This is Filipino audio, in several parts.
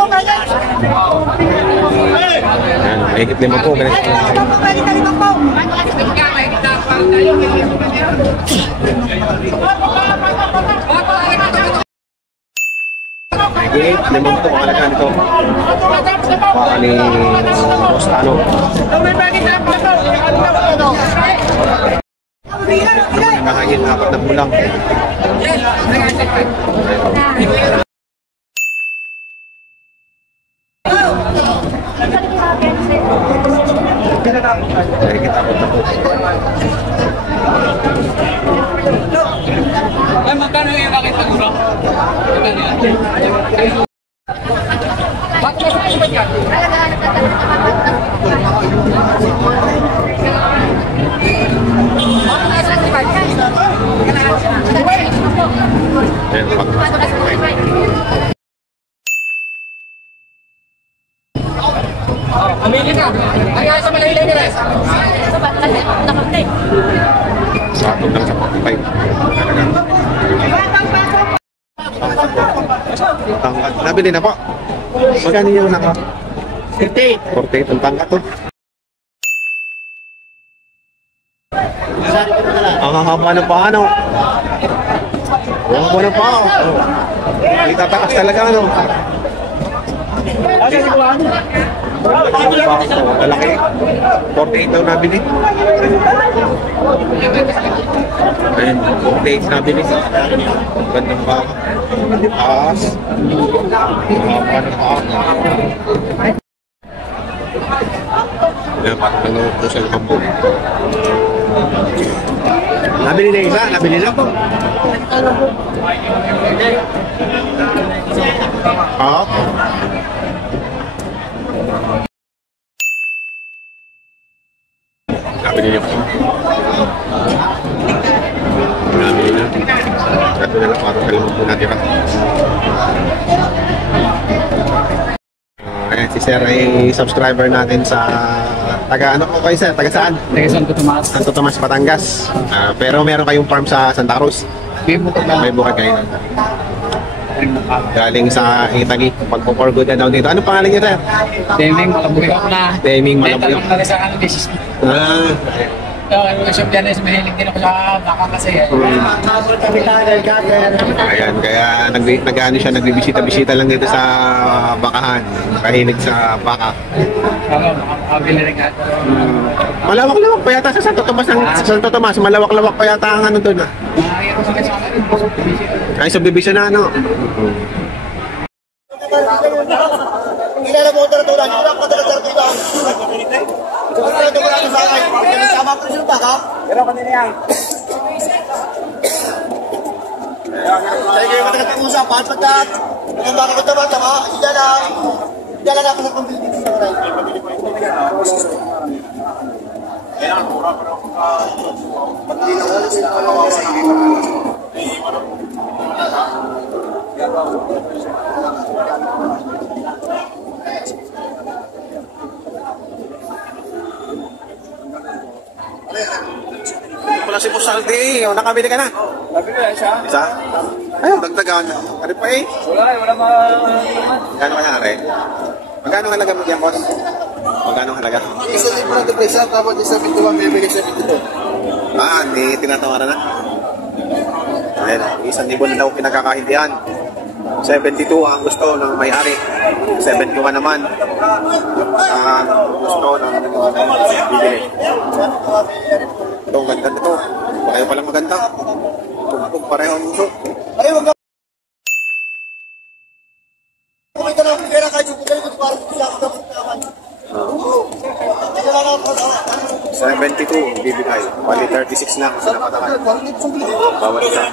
Ayan, mahigit 5 po. Mahigit 5 po ang alaga nito. Baka ni Rostano. Nakahigit 4 na bulang. Mahigit 4 na po. Ay, magkano yung bakit pag-uro? Magkano yan? Bakit mo sa iban yan? Amili na. Kaya sa Malayla nila. Sa atong lang sa 45. Nabili na po. Magkano yung naka? 48. 48 ang tangka to. Ang haba ng paa, no? Ang haba ng paa. Hindi tatakas talaga, no? Malaki. 48 daw nabili. Ayun, 48 nabili. Gandang baka. Taas. Haba ng paa. Ayan, parang nag-pusal ka po. Nabili na isa? Nabili na po. Oo. Nabili niyo po. Nabili na. Ito na lang parang kalimang po natin. Ayan, si Sir ay subscriber natin sa taga ano po kayo, Sir? Taga saan? Taga Santo Tomas. Santo Tomas, Batangas. Pero meron kayong farm sa Santa Cruz. May bukad kayo. Galing sa Italy. Pagpo-for good na daw dito. Ano pangalan niyo, Sir? Deming, malabuyok na. Deming Malabuyok. Tanong na rin sa ano, business. Yung Bianes, mahilig din ako sa baka kasi. Ayan, kaya nag-ano siya, nagbibisita-bisita lang dito sa bakahan. Kahilig sa baka. Makakabili rin nga. Malawak-lawak pa yata sa Santo Tomas. Santo Tomas, malawak-lawak pa yata ang ano doon. Mayroon sa kasama rin. Ay, subdivision na ano. Hindi na mo ito na hindi na padala dito. Ito ko lang sa akin. Tama ko yung baka. Pero kanina yan. Kaya kayo matagag-usap. Pagkat, ang baka ko tama, hindi lang ako sa pambili dito sa karay. Kaya mura pero pagdili na wala sa Wala si Pusaldi. Nakabili ka na? Sabi ko yan siya. Isa? Ayun, dagdagan. Ano pa eh? Wala Magkano kaya rin? Magkano halaga mo diyan, boss? Magkano halaga? isa din po na ito presa, tapos isa 51, bibigay sa 52. Hindi tinatawaran na. Ayun, 1,000 na daw pinagkakahindihan. 72 ang gusto ng may-ari. 71 naman gusto ng bibili. Ito, ang ganda nito. Pareho palang maganda. Tugtog pareho ang uso. Ay, wag ka. Kung ito lang pera kahit yung pagkain ko, parang sila ako dapat naman. Oo. Ito lang ako. 72 bibigay. Bali 36 na kasi napatakan. Bawat isa.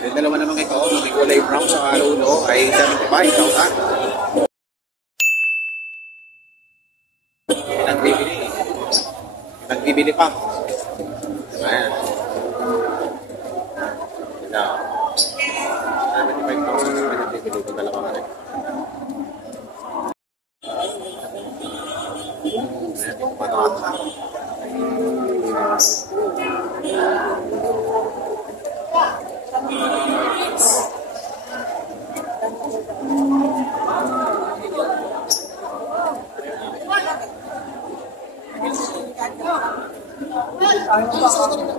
At dalawa naman ito, may kulay brown sa ulo ay 75,000. Nagbibili pa. Ayan. Matraso na kayo.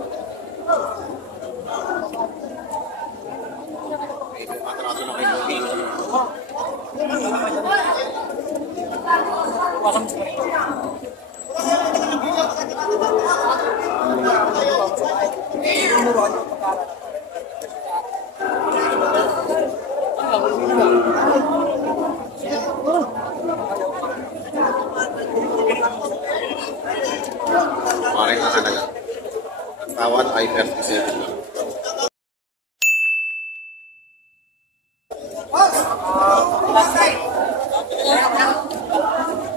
Maraming ang halaga. Ang tawad ay 37 lang.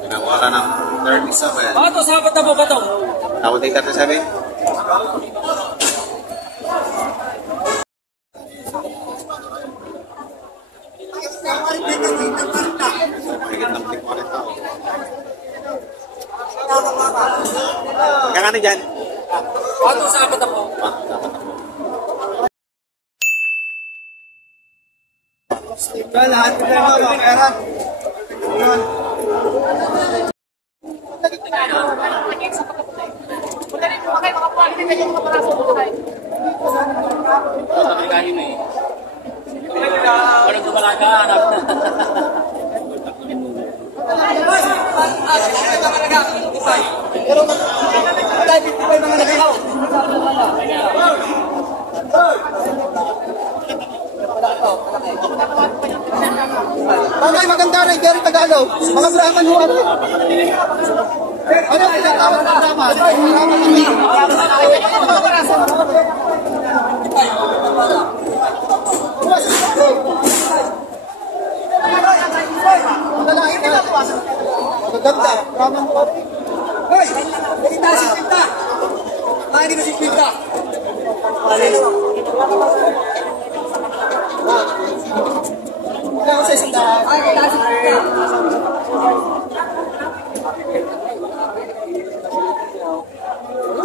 Pinawala ng 37. Bato, sabat na po, bato. Tawad ay 37. Higit ng 40 tao. Kakanin dyan. Bato, sabat na po. Lahat ko na mga pera. Sabi kayo na eh. Ano dumalaga, anak? Pero patay 55 mga nakihaw. Bagay maganda rin, Gary Tagalaw. Mga Brahman ho, ano? Ano, pinatawag ng Brahman? Maganda, Brahman ho. Hoy! Pinta si Pinta! Mani mo si Pinta! Wala ko sa isang daan. Ay, pinta si Pinta!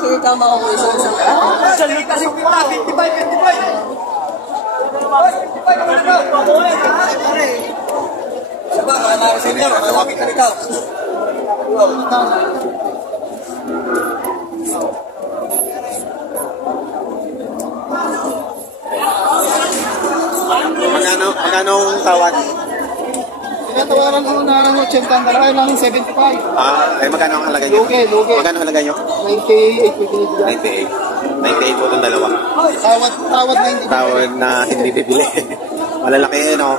Sige, tama ako isa isang daan. Salita si Pinta! 55! 55! 55 naman ito! Saba, mga nakasin niya. Malawakit ka ikaw. Magkano ang tawad? Tinatawaran ko na ng 80, ang dalawa lang 75. Magkano ang halaga nyo? Lugi. Magkano ang halaga nyo? 98. 98 po itong dalawa. Tawad 90. Tawad na hindi bibili. Malalaki eh, no?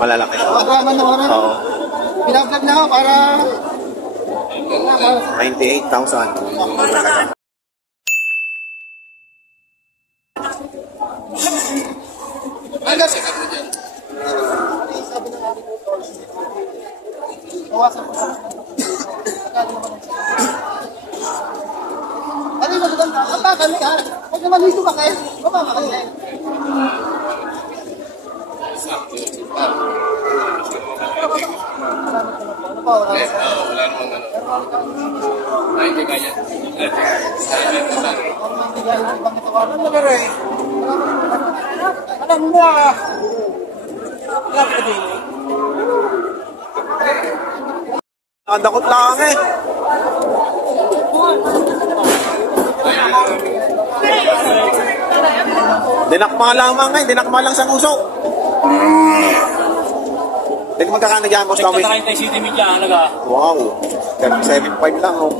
Malalaki. Madraman na oras. Oo. Pinaplag na ako para... 98,000. Hanggang sa mo dyan. Bawasan ko sa... Ano yung magaganda? Ang bakal niya. Huwag naman dito ba kayo? Baba ka kayo. Wala namang gano'n. Ay, hindi kaya. Alam mo ah. Alam ka din eh. Nakadakot lang eh. Dinakma lamang eh. Dinakma lang sa usok. Hindi magkakano dyan, boss Tommy. Nagtatakayin tayo City Media, ano ka? Wow. 7.5 lang oh.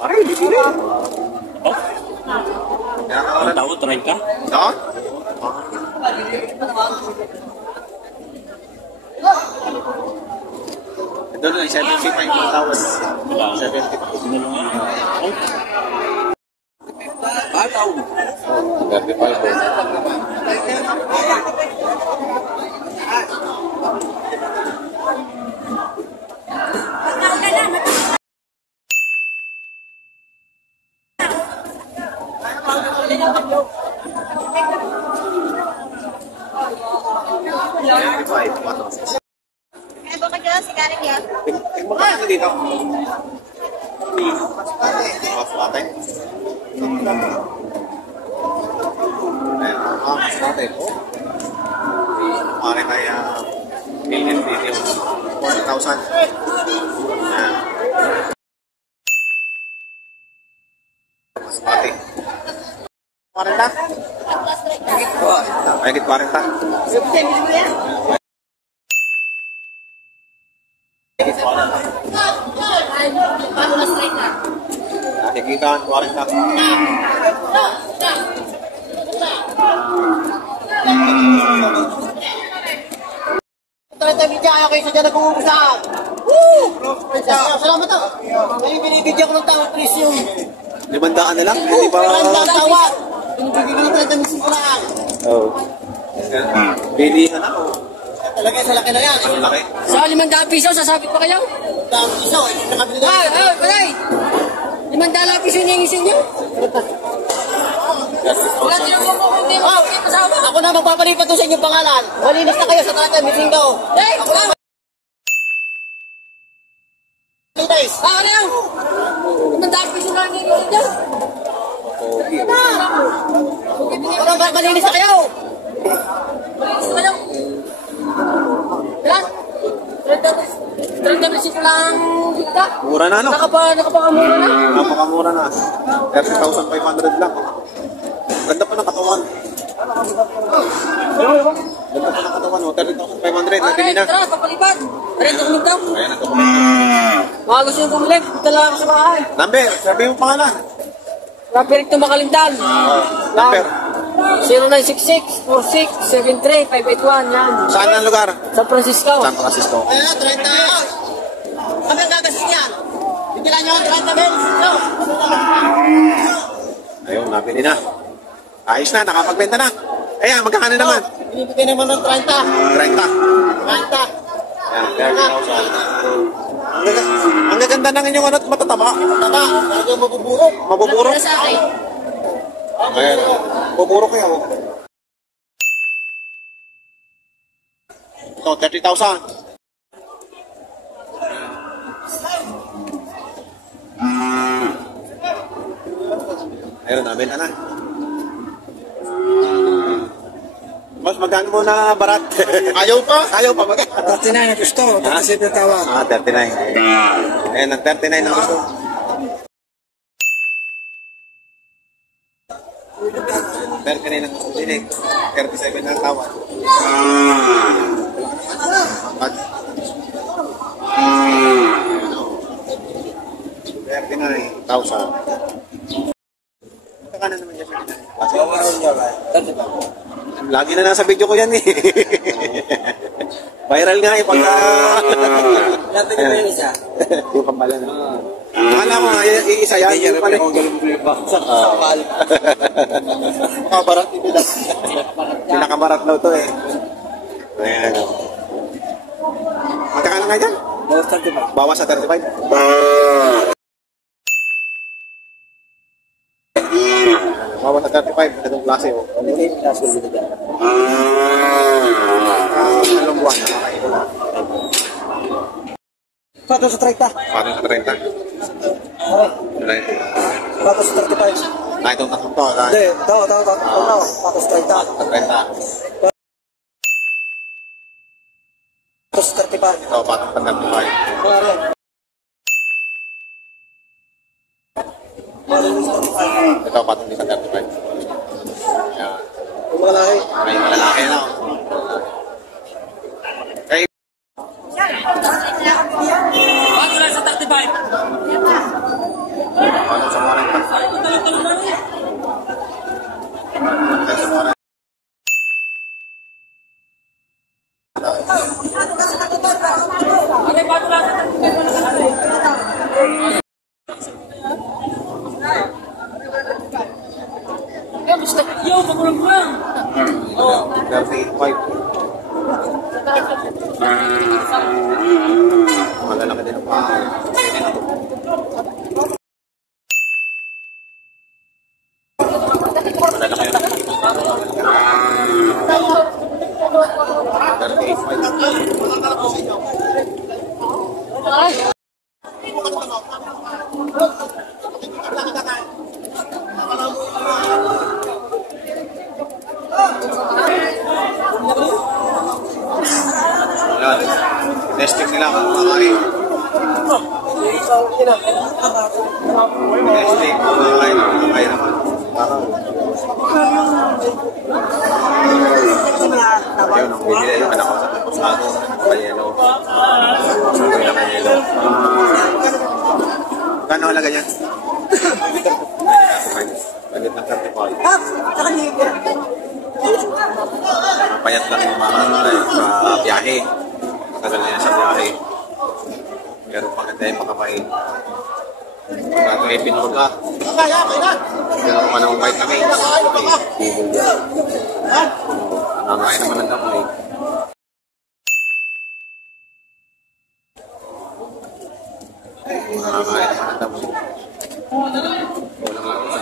Ay, di sila. Oh? Ang tawad, try ka? Doon? Ito na, 75 ang tawad. 75. Sinulungan. Oh? Bataw. 35. Eh, baka dyan, sigarin yan. Magkakano dito? Mas natin. Mas natin. Mari tayo Million video. 40,000. Masbate. 40? Mahigit 40. Nakikitaan 40. Trenta media, ayaw kayo sa dyan nag-uubusan. Woo! Salamat ako. Ngayon binibigyan ko ng tawag presyo. 500 na lang? Hindi ba? Ang tawag. Binibigyan ko ng 30 minutes ko lang. Oo. Bilihan ako. Talaga sa laki na yan. Ang laki. Sa 500 piso, sasabit pa kayo? Dami iso, nakabili na. Palay! 500 piso niya yung isin niyo? Wala din mo po kung di mo kasama. Ako na magpapalipat doon sa inyong pangalan. Malinis na kayo sa 30 minutes daw. Hey! Ako na. Guys, Ano yan? 500 piso lang yung isin niyo? ako na malinis na kayo. Malinis na kayo. Ilan? 30 piso lang kita. Mura na, no? Nakapangamura na. Napakamura na. 30,500 lang. Ganda pa ng katawan. Ganda pa ng katawan, oh. 30,500. Nabili na. Tara, papalipad. Rento kami daw. Ayan ang dokumento. Mga gusto nyo bumili, punta lang ako sa bahay. Number, sabi mo pangalan. Rapirik to Makalindan. Number. 0966-4673-581. Yan. Saan ang lugar? San Francisco. San Francisco. Ayun na, 30. Kami ang gagasin yan. Bigyan nyo ang 30 minutes. No. Ayun, nabili na. Ayos na, nakapagbenta na. Ayan, magkakano naman? Binibigyan naman ng 30. 30. 30. Ayan, 30,000. Ang gaganda ng inyong ano, matataba. Tama, talagang mabuburok. Mabuburo. Sa akin. Ayan, buburo kayo. Ito, 30,000. Ayun, nabenta na. Mas magkano mo na barat? Ayaw pa? Ayaw pa magkano? 39 na gusto. 37 na tawag. 39. Ayan, ang 39 na gusto. 39 na gusto. Dinig. 37 na tawad. At 39,000. Kakanan naman dyan sa lagi na nasa video ko yan eh. Viral nga eh pagka... Lapit na yung isa. Yung pambala na. Akala ko nga, iisa yan. Yung pala. Kabarat ito lang. Pinakabarat daw to eh. Ayan. Magkakala nga dyan? Bawas sa 35. Bawas sa 35. Itong klase oh. Ilang buwan? Pato sa 30. Paano sa 30? Pato sa 35. Itong tatlong to. Hindi, tao. Pato sa 30. Sa 30. Pato sa 35. Ito, patong sa 35. Ito, patong din sa 35. Ayan. Mga lahi. May malalaki na. Kay Bago lang sa 35. patong sa 40. Talong-talong na rin. Patong sa 40. Okay, bago lang sa 35. Eh, basta yo, magulang-gulang. Oh, 35. Malalaki din ang paa. Malalaki yun. 38. Wala, Testing nila kung makakain. Testing kung makakain. Makakain naman. Ayun, ang bibili yung anak ko sa Pusado. Payelo. Sabi na payelo. Kano halaga yan? Pagit ng 35. Payat lang yung mga sa biyahe. Tagal na yan sa biyahe. Pero maganda yung makakain. Bago ay pinuro ka. Meron ka ng vitamins. Nakakain naman ng damo eh. Nakakain naman ng damo. Kulang lang sa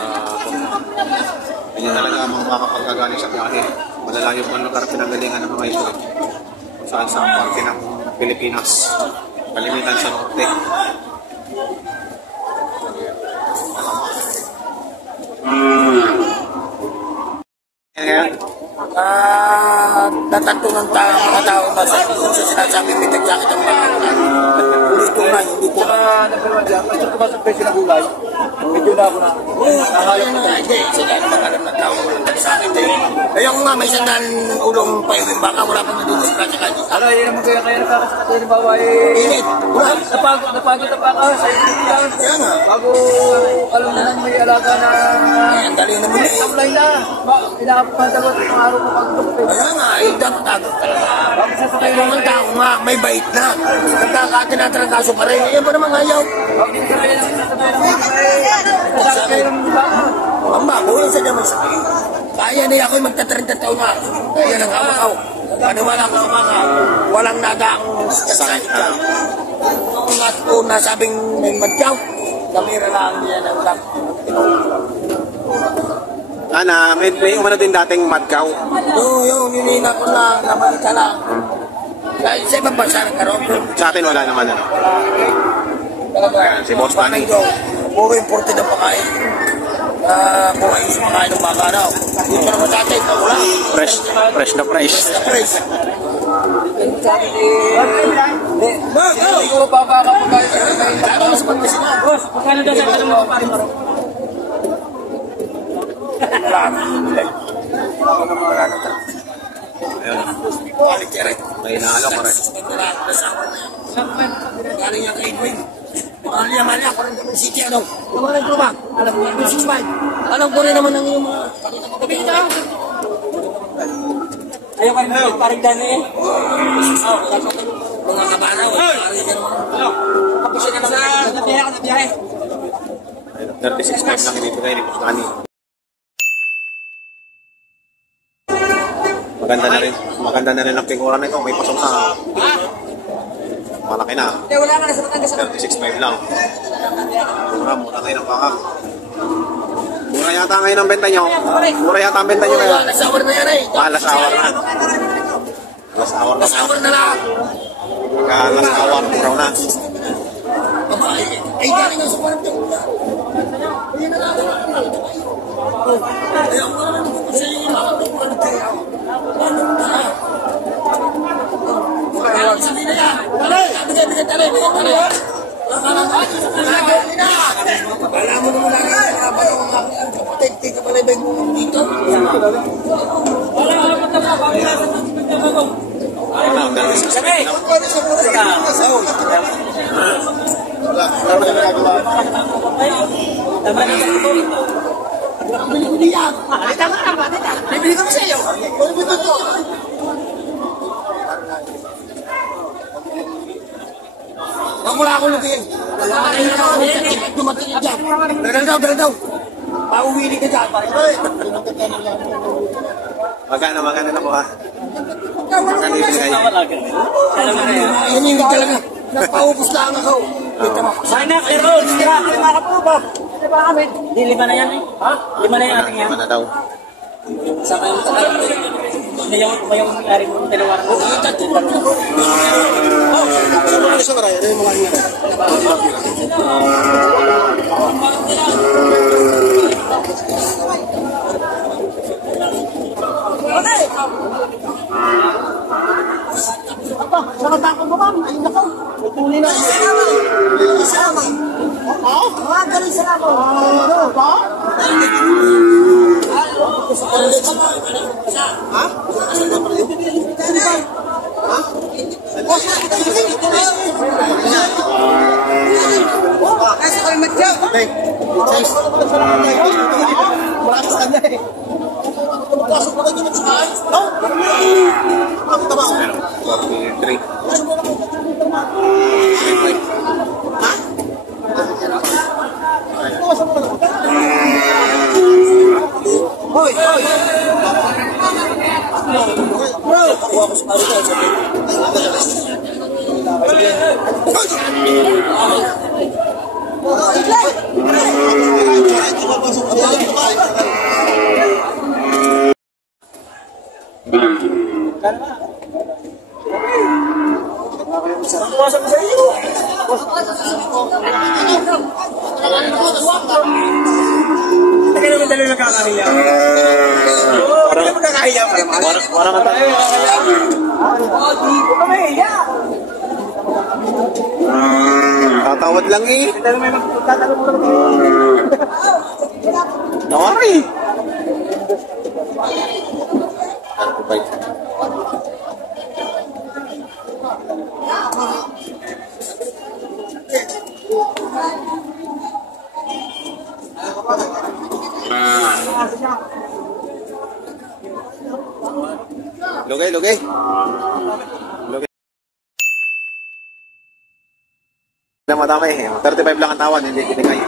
hindi talaga ang mga makakapagkagaling sa biyahe. Malalayo pa ang lugar pinagalingan ng mga ito. Kung saan sa parte ng Pilipinas. Kalimitan sa norte. Natatungan mga tao ba sa sinasabi may tagjakit ang mga ulit ko na, hindi ko na nagkaroon dyan. Kasi ko ba sa presyo ng gulay? Medyo na ako na. Nahayang na nga, hindi. Sila naman alam ng tao. Sa akin din. Ayun nga, may sandaan ulong paiwin. Baka wala pang nadito sa kanya kanya. Ano, yun naman kaya nakakasakot yung bawa eh. Init. Napagod na pa ka sa init yan. Kaya nga. Bago alam na lang may alaga na. Ang dali naman eh. Apply na. Inaapagdagot ang araw mo pag-tupin. Kaya nga, eh, dapat talaga. Bakit sasakay naman tao nga, may bait na. Nagkakatinatrangaso pa rin. Ayan pa naman ayaw. Bakit ka rin ang sasakay naman sasakay ng baka? Ang bago, yun sa naman sakay. Kaya na ako'y magta-30 taon na. Kaya nang hawak ako. Paniwala ko mga walang nagaang sasakay. Ang at ko nasabing may madyaw. Kamera lang yan ang lap. Ana, may umano din dating Madgaw. Oo, yung nilina ko na nabalita lang. Sa ibang bansa ng karoon. Sa atin wala naman ano. Ayan, si Boss Manny. Puro imported ang pakain. Puro ayos pakain ng baka na. Dito naman dati, wala. Fresh na fresh. Fresh. Hindi ko pa kakapagkain sa kakain. Ano mas pagkasinan? Boss, magkano daw sa kakain mo pa rin mo? Wala na. Wala na. Ayun. Quality rin. May inaalo ko rin. Galing yung kay Edwin. Mali ako rin naman city ano. Ang mga nagtruba. Alam ko yung susbay. Alam ko rin naman ang yung mga pagkakita. Ayaw ka rin parang dami eh. Mga kabanaw. Kapos na sa nabiyahe. 36.5 lang ibibigay ni Boss Manny. Maganda na rin ang figura nito. May pasok na. Malaki na. Wala ka na sa Batangas. 36.5 lang. Mura kayo ng baka. Mura yata ngayon ang benta nyo. Mura yata ang benta nyo kaya. Last hour na yan eh. Last hour na. Last hour na. Last hour na lang. Last hour, muraw na. Ay, galing nga sa kwarto. Ayun na lang. Ayaw ko naman sa iyo. Ano kaya? Ano na? Sabi na yan. Bigay tali. Wala mo naman lang yan. Habang ako mga kapatid, di ka pala ibig dito. Wala ka naman na ba? Wala, 36.5 lang. Bili ko niya. Bibili ko sa iyo. Huwag mo na ako lugin. Dumating niya dyan. Dagal daw. Pauwili ka dyan. Magana na po ha. Magana ibigay. Yan yung talaga. Nagpaubos lang ako. Sana, pero sira ka mga kapuba. Di ba kami? Di, 5 na yan eh. Ha? 5 na yung ating yan. Lima na daw. Sa kayong tagal. Mayong nangyari mo, dalawa ko. ba? Nakatako mo ba? Ay, nako. Tuloy na. Salamat. Ha? Mga galing salamat. Ano ba? Kasi kayo mag-job. Malakas ka na eh. Pasok na kayo dito sa ayos, no? Bakit ba? 43. 35. Hoy, hoy! Bro, nakuha ko sa karito. Teka naman dali nagkakahiya. Parang magkakahiya pa naman. Parang ang tayo. Di ko kami, ya! Tatawad lang eh. Dahil may magtatanong mo naman. Nawari. 35. Lugay, lugay. Lugay. Na madami eh. 35 lang ang tawad, hindi binigay.